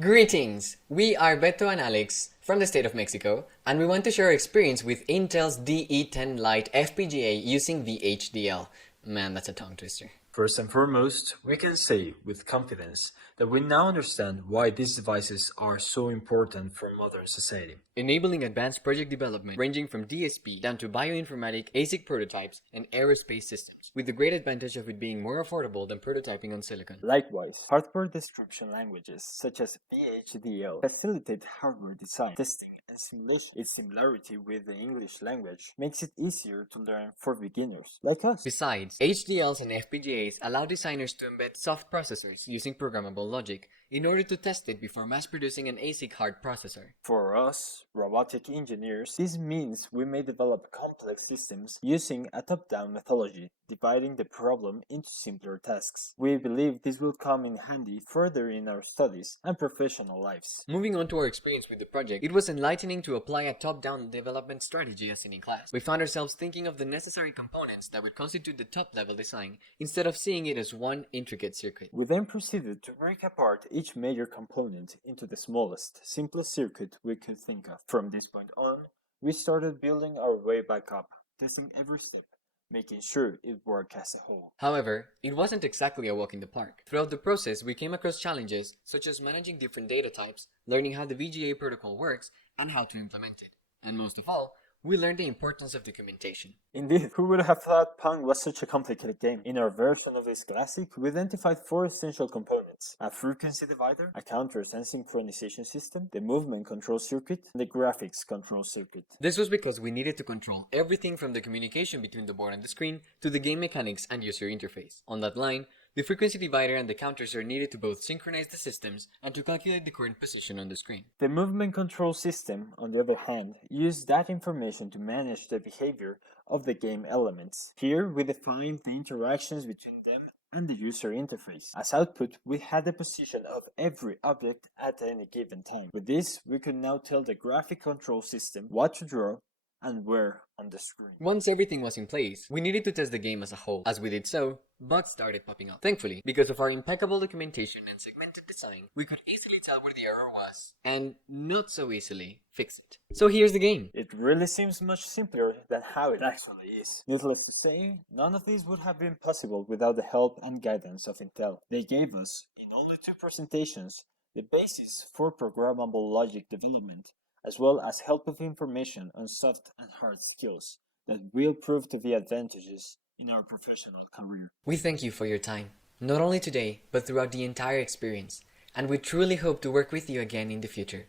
Greetings! We are Reto and Alex from the state of Mexico, and we want to share our experience with Intel's DE10 Lite FPGA using VHDL. Man, that's a tongue twister. First and foremost, we can say with confidence that we now understand why these devices are so important for modern society. Enabling advanced project development ranging from DSP down to bioinformatic, ASIC prototypes, and aerospace systems, with the great advantage of it being more affordable than prototyping on silicon. Likewise, hardware description languages such as VHDL facilitate hardware design, testing, and simulation. Its similarity with the English language makes it easier to learn for beginners, like us. Besides, HDLs and FPGAs allow designers to embed soft processors using programmable logic in order to test it before mass-producing an ASIC hard processor. For us, robotic engineers, this means we may develop complex systems using a top-down methodology, dividing the problem into simpler tasks. We believe this will come in handy further in our studies and professional lives. Moving on to our experience with the project, it was enlightening to apply a top-down development strategy as seen in class. We found ourselves thinking of the necessary components that would constitute the top-level design instead of seeing it as one intricate circuit. We then proceeded to break apart each major component into the smallest, simplest circuit we could think of. From this point on, we started building our way back up, testing every step, making sure it worked as a whole. However, it wasn't exactly a walk in the park. Throughout the process, we came across challenges such as managing different data types, learning how the VGA protocol works, and how to implement it. And most of all, we learned the importance of documentation. Indeed, who would have thought Pong was such a complicated game? In our version of this classic, we identified 4 essential components: a frequency divider, a counters and synchronization system, the movement control circuit, and the graphics control circuit. This was because we needed to control everything from the communication between the board and the screen to the game mechanics and user interface. On that line, the frequency divider and the counters are needed to both synchronize the systems and to calculate the current position on the screen. The movement control system, on the other hand, used that information to manage the behavior of the game elements. Here, we defined the interactions between them and the user interface. As output, we had the position of every object at any given time. With this, we could now tell the graphic control system what to draw and where on the screen. Once everything was in place, we needed to test the game as a whole. As we did so, bugs started popping up. Thankfully, because of our impeccable documentation and segmented design, we could easily tell where the error was, and not so easily fix it. So here's the game. It really seems much simpler than how it actually is. Needless to say, none of this would have been possible without the help and guidance of Intel. They gave us, in only 2 presentations, the basis for programmable logic development, as well as help with information on soft and hard skills that will prove to be advantages in our professional career. We thank you for your time, not only today, but throughout the entire experience, and we truly hope to work with you again in the future.